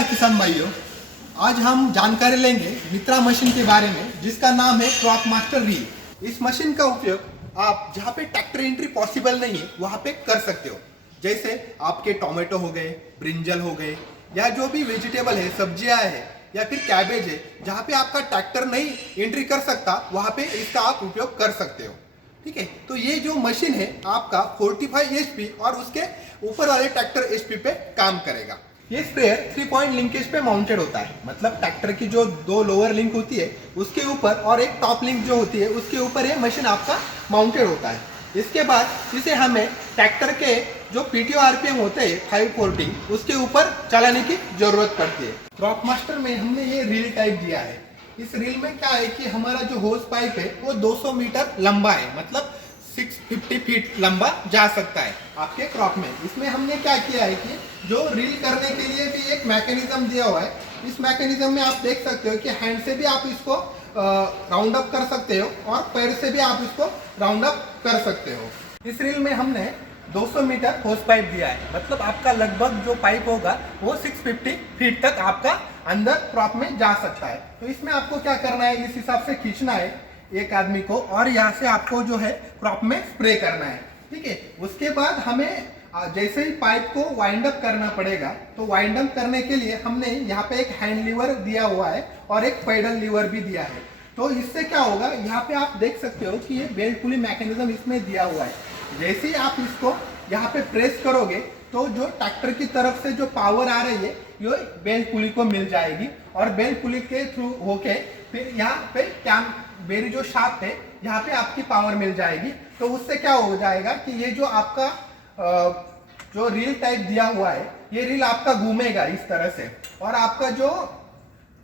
नमस्कार किसान भाइयों, आज हम जानकारी लेंगे मित्रा मशीन के बारे में जिसका नाम है क्रॉप मास्टर रील। इस मशीन का उपयोग आप जहाँ पे ट्रैक्टर एंट्री पॉसिबल नहीं है वहाँ पे कर सकते हो। जैसे आपके टोमेटो हो गए, ब्रिंजल हो गए, या जो भी वेजिटेबल है, सब्जियां है या फिर कैबेज है, जहाँ पे आपका ट्रैक्टर नहीं एंट्री कर सकता वहाँ पे इसका आप उपयोग कर सकते हो। ठीक है, तो ये जो मशीन है आपका 45 HP और उसके ऊपर वाले ट्रैक्टर HP पे काम करेगा। ये स्प्रेयर 3 पॉइंट लिंकेज पे माउंटेड होता है, मतलब ट्रैक्टर की जो दो लोअर लिंक होती है उसके ऊपर और एक टॉप लिंक जो होती है उसके ऊपर ये मशीन आपका माउंटेड होता है। इसके बाद इसे हमें ट्रैक्टर के जो PTO RPM होते हैं 540 उसके ऊपर चलाने की जरूरत पड़ती है। क्रॉप मास्टर में हमने ये रील टाइप दिया है। इस रील में क्या है कि हमारा जो होस पाइप है वो 200 मीटर लंबा है, मतलब 650 फीट लंबा जा सकता है आपके क्रॉप में। इसमें हमने क्या किया है कि जो रील करने के लिए भी एक मैकेनिज्म दिया हुआ है। इस मैकेनिज्म में आप देख सकते हो कि हैंड से भी आप इसको राउंड अप कर सकते हो और पैर से भी आप इसको राउंड अप कर सकते हो। इस रील में हमने 200 मीटर होस पाइप दिया है, मतलब आपका लगभग जो पाइप होगा वो 650 फीट तक आपका अंदर क्रॉप में जा सकता है। तो इसमें आपको क्या करना है, इस हिसाब से खींचना है एक आदमी को और यहाँ से आपको जो है क्रॉप में स्प्रे करना है। ठीक है, उसके बाद हमें जैसे ही पाइप को वाइंड अप करना पड़ेगा, तो वाइंड अप करने के लिए हमने यहाँ पे एक हैंड लीवर दिया हुआ है और एक पेडल लीवर भी दिया है। तो इससे क्या होगा, यहाँ पे आप देख सकते हो कि ये बेल्ट पुली मैकेनिज्म इसमें दिया हुआ है। जैसे ही आप इसको यहाँ पे प्रेस करोगे तो जो ट्रैक्टर की तरफ से जो पावर आ रही है ये बेल्ट पुली को मिल जाएगी और बेल्ट पुली के थ्रू होके फिर यहाँ पे कैम बेरी जो शाफ्ट है यहाँ पे आपकी पावर मिल जाएगी। तो उससे क्या हो जाएगा कि ये जो आपका जो रील टाइप दिया हुआ है ये रील आपका घूमेगा इस तरह से और आपका जो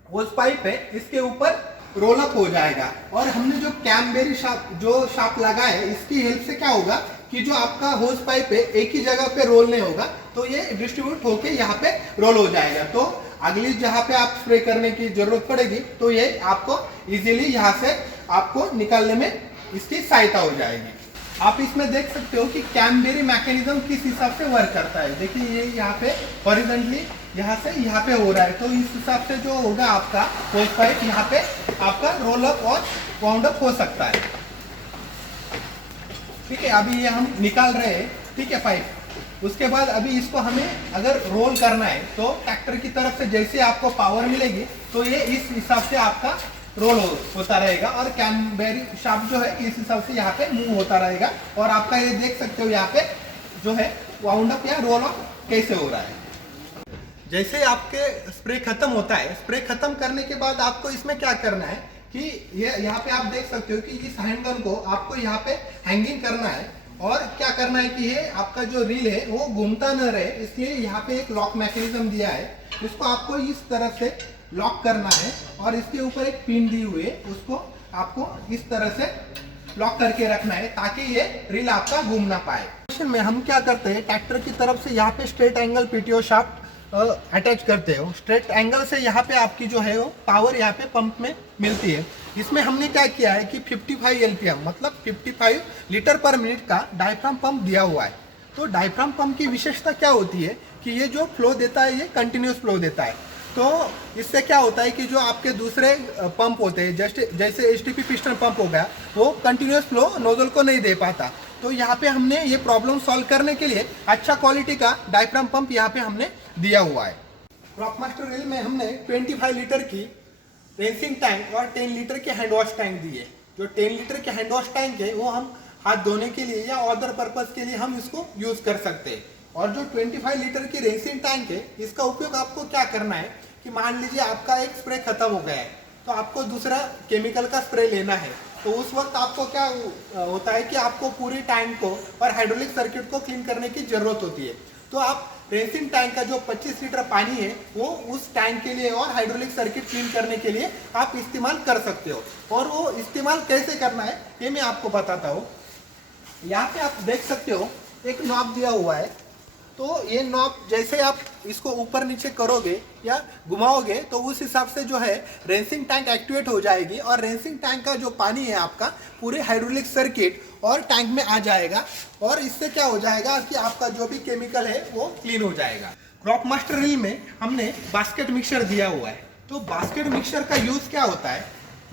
होस पाइप है इसके ऊपर रोल अप हो जाएगा। और हमने जो कैमबेरी शाफ्ट लगा है इसकी हेल्प से क्या होगा कि जो आपका होस पाइप है एक ही जगह पे रोल नहीं होगा, तो ये डिस्ट्रीब्यूट होके यहाँ पे रोल हो जाएगा। तो अगली जहाँ पे आप स्प्रे करने की जरूरत पड़ेगी तो ये आपको इजीली यहाँ से आपको निकालने में इसकी सहायता हो जाएगी। आप इसमें देख सकते हो कि कैमबेरी मैकेनिज्म किस हिसाब से वर्क करता है। देखिए ये यहाँ पे हॉरिजॉन्टली यहाँ से यहाँ पे हो रहा है, तो इस हिसाब से जो होगा आपका होस पाइप यहाँ पे आपका रोल अप और वाउंड अप हो सकता है। ठीक है, अभी ये हम निकाल रहे हैं, ठीक है, पाइप। उसके बाद अभी इसको हमें अगर रोल करना है तो ट्रैक्टर की तरफ से जैसे आपको पावर मिलेगी तो ये इस हिसाब से आपका रोल होता रहेगा और कैमबेरी शाफ्ट जो है इस हिसाब से यहाँ पे मूव होता रहेगा और आपका ये देख सकते हो यहाँ पे जो है वाउंड अप या रोल अप कैसे हो रहा है। जैसे आपके स्प्रे खत्म होता है, स्प्रे खत्म करने के बाद आपको इसमें क्या करना है कि ये यहाँ पे आप देख सकते हो कि इस हैंडगन को आपको यहाँ पे हैंगिंग करना है और क्या करना है कि ये आपका जो रील है वो घूमता न रहे, इसलिए यहाँ पे एक लॉक मैकेनिज्म दिया है। इसको आपको इस तरह से लॉक करना है और इसके ऊपर एक पिन दी हुई है, उसको आपको इस तरह से लॉक करके रखना है ताकि ये रील आपका घूम ना पाए। मशीन में हम क्या करते हैं, ट्रैक्टर की तरफ से यहाँ पे straight angle PTO shaft attach करते हो। स्ट्रेट एंगल से यहाँ पे आपकी जो है वो पावर यहाँ पे पंप में मिलती है। इसमें हमने क्या किया है कि 55 LPM मतलब 55 लीटर पर मिनट का डायफ्राम पंप दिया हुआ है। तो डायफ्राम पंप की विशेषता क्या होती है कि ये जो फ्लो देता है ये कंटिन्यूस फ्लो देता है। तो इससे क्या होता है कि जो आपके दूसरे पंप होते हैं जैसे STP पिस्टन पंप हो गया वो कंटिन्यूस फ्लो नोजल को नहीं दे पाता। तो यहाँ पे हमने ये प्रॉब्लम सॉल्व करने के लिए अच्छा क्वालिटी का डायफ्राम पंप यहाँ पे हमने दिया हुआ है। क्रॉप मास्टर रील में हमने 25 लीटर की रेसिंग टैंक और 10 लीटर के हैंड वॉश टैंक दिए। जो 10 लीटर के हैंड वॉश टैंक है वो हम हाथ धोने के लिए या अदर पर्पज के लिए हम इसको यूज कर सकते हैं। और जो 25 लीटर की रेसिंग टैंक है इसका उपयोग आपको क्या करना है कि मान लीजिए आपका एक स्प्रे खत्म हो गया है तो आपको दूसरा केमिकल का स्प्रे लेना है, तो उस वक्त आपको क्या होता है कि आपको पूरी टैंक को और हाइड्रोलिक सर्किट को क्लीन करने की जरूरत होती है। तो आप रेसिंग टैंक का जो 25 लीटर पानी है वो उस टैंक के लिए और हाइड्रोलिक सर्किट क्लीन करने के लिए आप इस्तेमाल कर सकते हो। और वो इस्तेमाल कैसे करना है ये मैं आपको बताता हूँ। यहाँ पे आप देख सकते हो एक नॉब दिया हुआ है, तो ये नॉब जैसे आप इसको ऊपर नीचे करोगे या घुमाओगे तो उस हिसाब से जो है रेसिंग टैंक एक्टिवेट हो जाएगी और रेसिंग टैंक का जो पानी है आपका पूरे हाइड्रोलिक सर्किट और टैंक में आ जाएगा और इससे क्या हो जाएगा कि आपका जो भी केमिकल है वो क्लीन हो जाएगा। क्रॉप मास्टर रील में हमने बास्केट मिक्सचर दिया हुआ है। तो बास्केट मिक्सचर का यूज क्या होता है,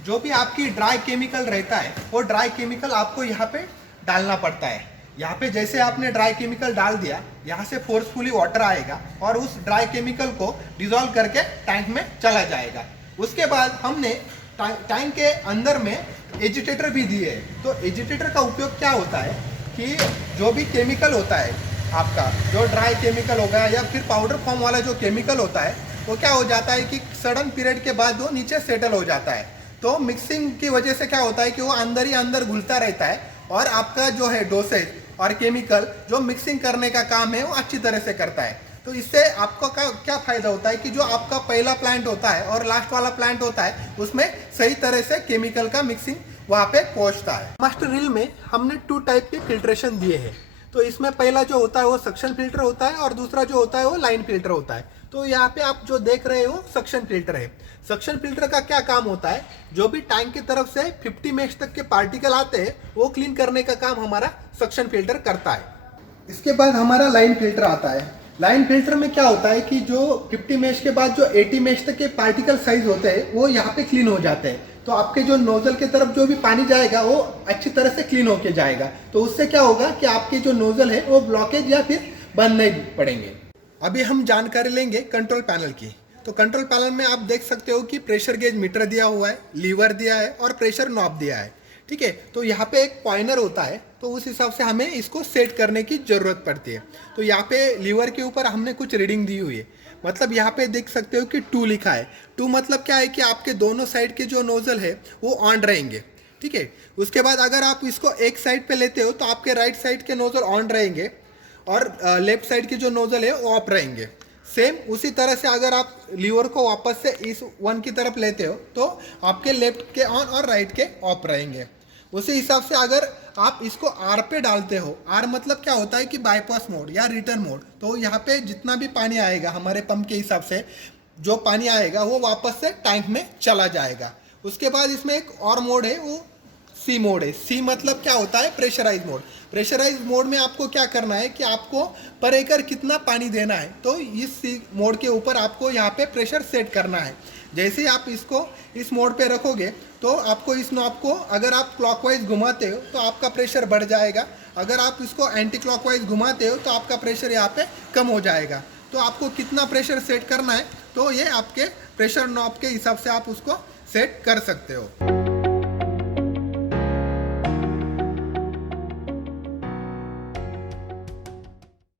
जो भी आपकी ड्राई केमिकल रहता है वो ड्राई केमिकल आपको यहाँ पे डालना पड़ता है। यहाँ पे जैसे आपने ड्राई केमिकल डाल दिया, यहाँ से फोर्सफुली वाटर आएगा और उस ड्राई केमिकल को डिजोल्व करके टैंक में चला जाएगा। उसके बाद हमने टैंक के अंदर में एजिटेटर भी दिए है। तो एजिटेटर का उपयोग क्या होता है कि जो भी केमिकल होता है आपका, जो ड्राई केमिकल होगा या फिर पाउडर फॉर्म वाला जो केमिकल होता है, वो क्या हो जाता है कि सडन पीरियड के बाद वो नीचे सेटल हो जाता है। तो मिक्सिंग की वजह से क्या होता है कि वो अंदर ही अंदर घुलता रहता है और आपका जो है डोसेज और केमिकल जो मिक्सिंग करने का काम है वो अच्छी तरह से करता है। तो इससे आपको क्या फायदा होता है कि जो आपका पहला प्लांट होता है और लास्ट वाला प्लांट होता है उसमें सही तरह से केमिकल का मिक्सिंग वहाँ पे पहुँचता है। मास्टर रील में हमने 2 टाइप के फिल्ट्रेशन दिए हैं। तो इसमें पहला जो होता है वो सक्शन फिल्टर होता है और दूसरा जो होता है वो लाइन फिल्टर होता है। तो यहाँ पे आप जो देख रहे हो सक्शन फिल्टर है। सक्शन फिल्टर का क्या काम होता है, जो भी टैंक की तरफ से 50 मेश तक के पार्टिकल आते हैं वो क्लीन करने का काम हमारा सक्शन फिल्टर करता है। इसके बाद हमारा लाइन फिल्टर आता है। लाइन फिल्टर में क्या होता है कि जो 50 मेश के बाद जो 80 मेश तक के पार्टिकल साइज होते हैं वो यहाँ पे क्लीन हो जाते हैं। तो आपके जो नोजल की तरफ जो भी पानी जाएगा वो अच्छी तरह से क्लीन होके जाएगा। तो उससे क्या होगा कि आपके जो नोजल है वो ब्लॉकेज या फिर बंद नहीं पड़ेंगे। अभी हम जानकारी लेंगे कंट्रोल पैनल की। तो कंट्रोल पैनल में आप देख सकते हो कि प्रेशर गेज मीटर दिया हुआ है, लीवर दिया है और प्रेशर नॉब दिया है। ठीक है, तो यहाँ पे एक पॉइंटर होता है, तो उस हिसाब से हमें इसको सेट करने की जरूरत पड़ती है। तो यहाँ पे लीवर के ऊपर हमने कुछ रीडिंग दी हुई है। मतलब यहाँ पे देख सकते हो कि 2 लिखा है। 2 मतलब क्या है कि आपके दोनों साइड के जो नोजल है वो ऑन रहेंगे। ठीक है, उसके बाद अगर आप इसको एक साइड पे लेते हो तो आपके राइट साइड के नोजल ऑन रहेंगे और लेफ्ट साइड के जो नोजल है वो ऑफ रहेंगे। सेम उसी तरह से अगर आप लीवर को वापस से इस 1 की तरफ लेते हो तो आपके लेफ्ट के ऑन और राइट के ऑफ रहेंगे। उसी हिसाब से अगर आप इसको आर पे डालते हो, आर मतलब क्या होता है कि बाईपास मोड या रिटर्न मोड, तो यहाँ पे जितना भी पानी आएगा हमारे पंप के हिसाब से जो पानी आएगा वो वापस से टैंक में चला जाएगा। उसके बाद इसमें एक और मोड है, वो सी मोड है। सी मतलब क्या होता है, प्रेशराइज मोड। प्रेशराइज मोड में आपको क्या करना है कि आपको पर एकड़ कितना पानी देना है, तो इस सी मोड के ऊपर आपको यहाँ पे प्रेशर सेट करना है। जैसे ही आप इसको इस मोड पे रखोगे तो आपको इस नॉब को अगर आप क्लॉकवाइज घुमाते हो तो आपका प्रेशर बढ़ जाएगा, अगर आप इसको एंटी क्लॉकवाइज घुमाते हो तो आपका प्रेशर यहाँ पे कम हो जाएगा। तो आपको कितना प्रेशर सेट करना है तो ये आपके प्रेशर नॉब के हिसाब से आप उसको सेट कर सकते हो।